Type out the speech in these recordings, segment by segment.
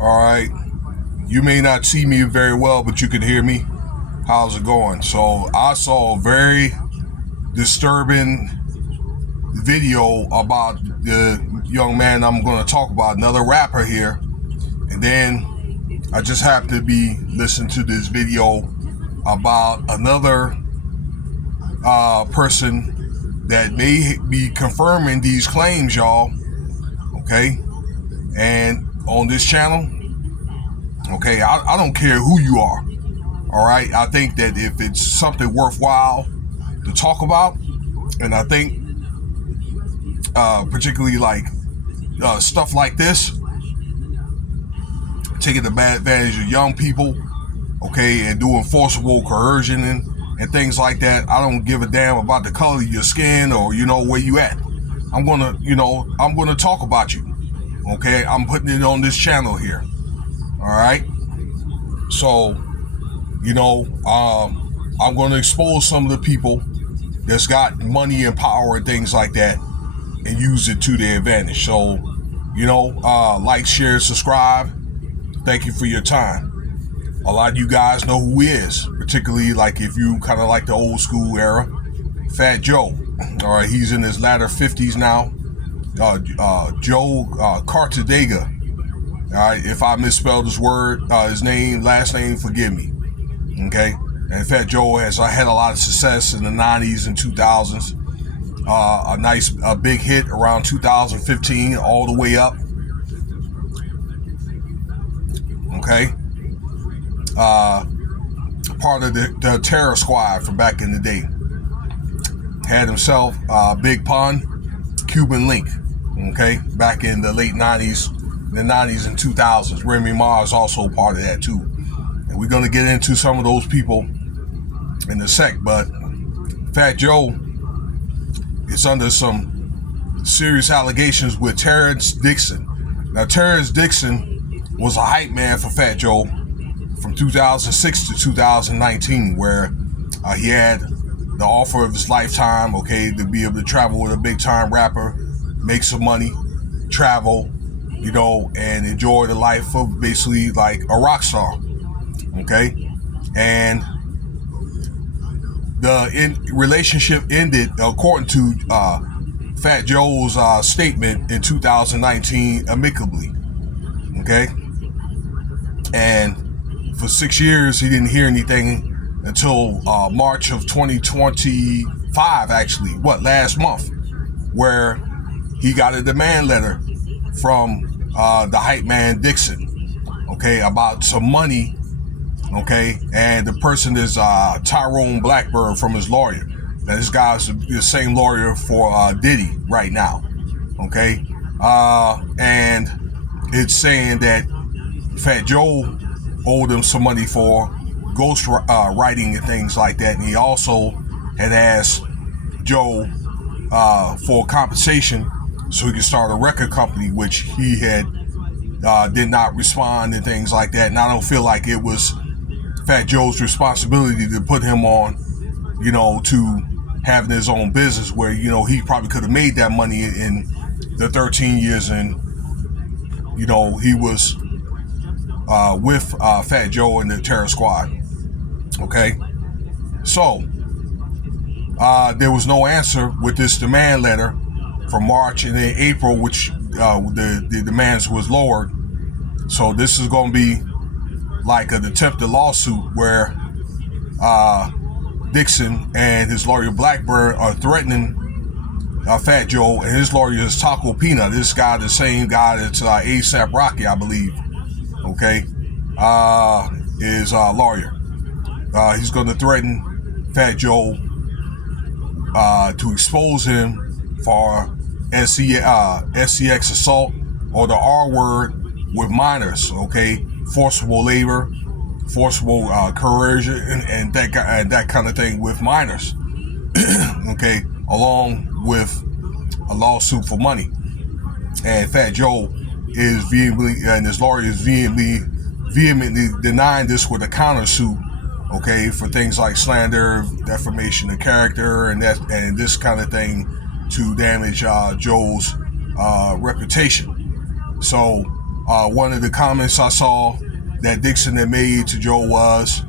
All right. You may not see me very well, but you can hear me. How's it going? So I saw a very disturbing video about the young man I'm going to talk about, another rapper here. And then I just happened to be listening to this video about another person that may be confirming these claims, y'all. Okay. And on this channel, okay, I don't care who you are. All right. I think that if it's something worthwhile to talk about, and I think particularly like stuff like this, taking advantage of young people, okay, and doing forcible coercion and things like that. I don't give a damn about the color of your skin or, where you at. I'm gonna talk about you. Okay, I'm putting it on this channel here. All right. So, I'm going to expose some of the people that's got money and power and things like that and use it to their advantage. So, like, share, subscribe. Thank you for your time. A lot of you guys know who he is, particularly like if you kind of like the old school era. Fat Joe. All right, he's in his latter 50s now. Joe Cartadega. All right, if I misspelled his last name, forgive me. Okay, and Fat Joe has had a lot of success in the 90s and 2000s. A big hit around 2015, all the way up. Okay, part of the terror squad from back in the day. Had himself BigPun, Cuban Link. Okay, back in the late 90s, the 90s and 2000s. Remy Ma is also part of that too. And we're going to get into some of those people in a sec, but Fat Joe is under some serious allegations with Terrence Dixon. Now, Terrence Dixon was a hype man for Fat Joe from 2006 to 2019, where he had the offer of his lifetime, okay, to be able to travel with a big-time rapper, make some money, travel, and enjoy the life of basically like a rock star. Okay. And the relationship ended, according to Fat Joe's statement in 2019, amicably. Okay. And for 6 years, he didn't hear anything until March of 2025, actually, last month, where he got a demand letter from the hype man Dixon, okay, about some money, okay, and the person is Tyrone Blackburn from his lawyer. Now, this guy's the same lawyer for Diddy right now, okay, and it's saying that Fat Joe owed him some money for ghost writing and things like that, and he also had asked Joe for compensation so he could start a record company, which he had did not respond and things like that. And I don't feel like it was Fat Joe's responsibility to put him on, to having his own business where, he probably could have made that money in the 13 years and, he was with Fat Joe and the Terror Squad. Okay. So there was no answer with this demand letter from March, and then April, which the demands was lowered. So this is going to be like an attempted lawsuit where Dixon and his lawyer Blackburn are threatening Fat Joe, and his lawyer is Taco Pina. This guy, the same guy that's ASAP Rocky, I believe. Okay, is a lawyer. He's going to threaten Fat Joe to expose him for SCX assault, or the R word, with minors, okay, forcible labor, forcible coercion, and that kind of thing with minors, okay, along with a lawsuit for money. And Fat Joe is vehemently, and his lawyer is vehemently denying this with a countersuit, okay, for things like slander, defamation of character, and this kind of thing, to damage Joe's reputation. So one of the comments I saw that Dixon had made to Joe was,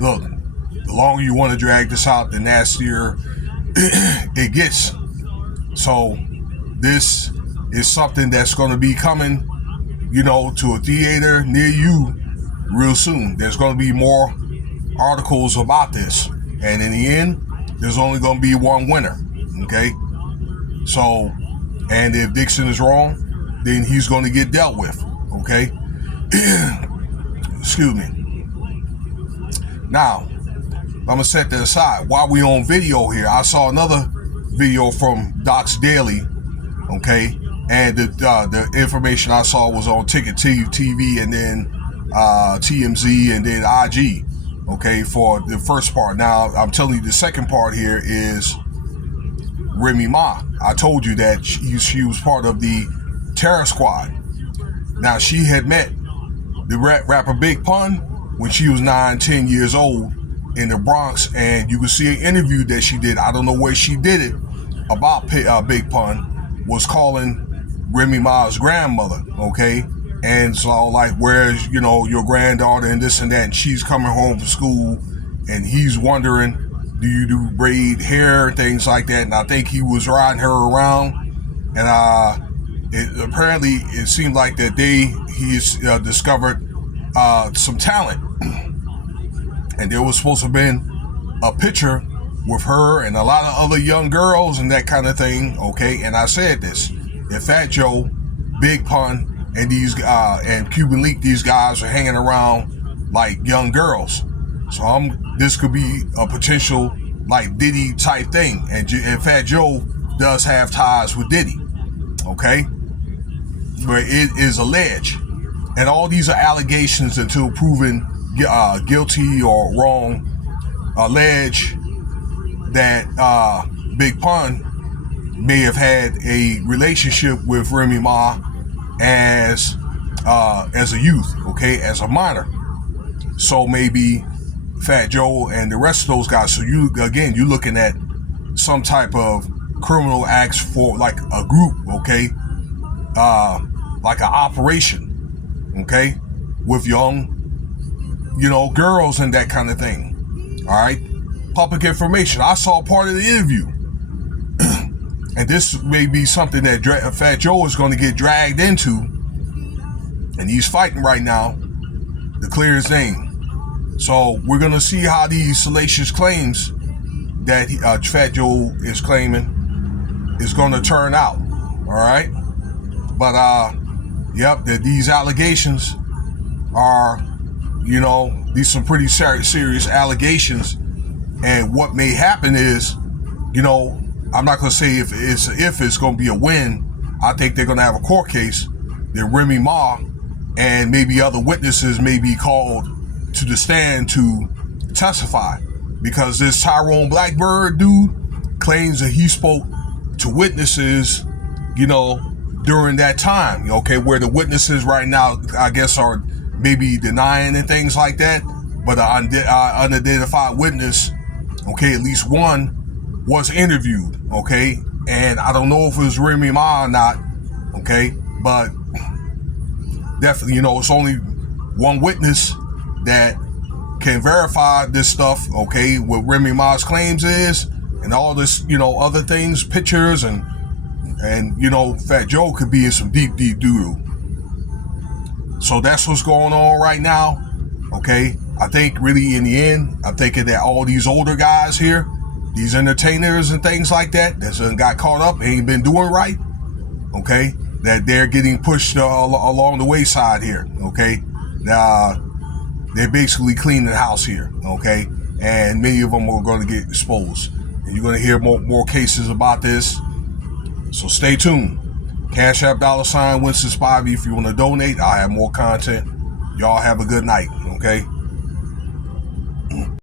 look, the longer you want to drag this out, the nastier it gets. So this is something that's going to be coming, to a theater near you real soon. There's going to be more articles about this. And in the end, there's only going to be one winner. Okay? So, and if Dixon is wrong, then he's going to get dealt with. Okay? Excuse me. Now, I'm going to set that aside. While we on video here, I saw another video from Doc's Daily. Okay? And the information I saw was on Ticket TV and then TMZ and then IG. Okay, for the first part. Now, I'm telling you, the second part here is Remy Ma. I told you that she was part of the terror squad. Now, she had met the rapper BigPun when she was 9-10 years old in the Bronx, and you can see an interview that she did. I don't know where she did it about BigPun, was calling Remy Ma's grandmother, okay? And so, like, where's, your granddaughter and this and that, and she's coming home from school, and he's wondering, do you do braid hair and things like that? And I think he was riding her around, and apparently it seemed like that he's discovered some talent, and there was supposed to have been a picture with her and a lot of other young girls and that kind of thing, okay? And I said this, if Fat Joe, BigPun, and these and Cuban Leak, these guys are hanging around like young girls. So this could be a potential like Diddy type thing. And Fat Joe does have ties with Diddy. Okay? But it is alleged. And all these are allegations until proven guilty or wrong. Allege that BigPun may have had a relationship with Remy Ma as a youth, okay, as a minor. So maybe Fat Joe and the rest of those guys. So you're looking at some type of criminal acts for like a group, okay, like an operation, okay, with young, girls and that kind of thing. All right, public information. I saw part of the interview. And this may be something that Fat Joe is going to get dragged into. And he's fighting right now to clear his name. So we're going to see how these salacious claims that Fat Joe is claiming is going to turn out. All right. But, these allegations are, these some pretty serious allegations. And what may happen is, I'm not going to say if it's going to be a win. I think they're going to have a court case. Then Remy Ma and maybe other witnesses may be called to the stand to testify. Because this Tyrone Blackbird dude claims that he spoke to witnesses, during that time. Okay, where the witnesses right now, I guess, are maybe denying and things like that. But an unidentified witness, okay, at least one, was interviewed, okay? And I don't know if it was Remy Ma or not, okay? But definitely, it's only one witness that can verify this stuff, okay? What Remy Ma's claims is, and all this, other things, pictures, and Fat Joe could be in some deep doo-doo. So that's what's going on right now, okay? I think really in the end, I'm thinking that all these older guys here, these entertainers and things like that got caught up, ain't been doing right, okay, that they're getting pushed along the wayside here, okay. They're basically cleaning the house here, okay, and many of them are going to get exposed. And you're going to hear more cases about this, so stay tuned. Cash App $Winston Spivey if you want to donate. I'll have more content. Y'all have a good night, okay.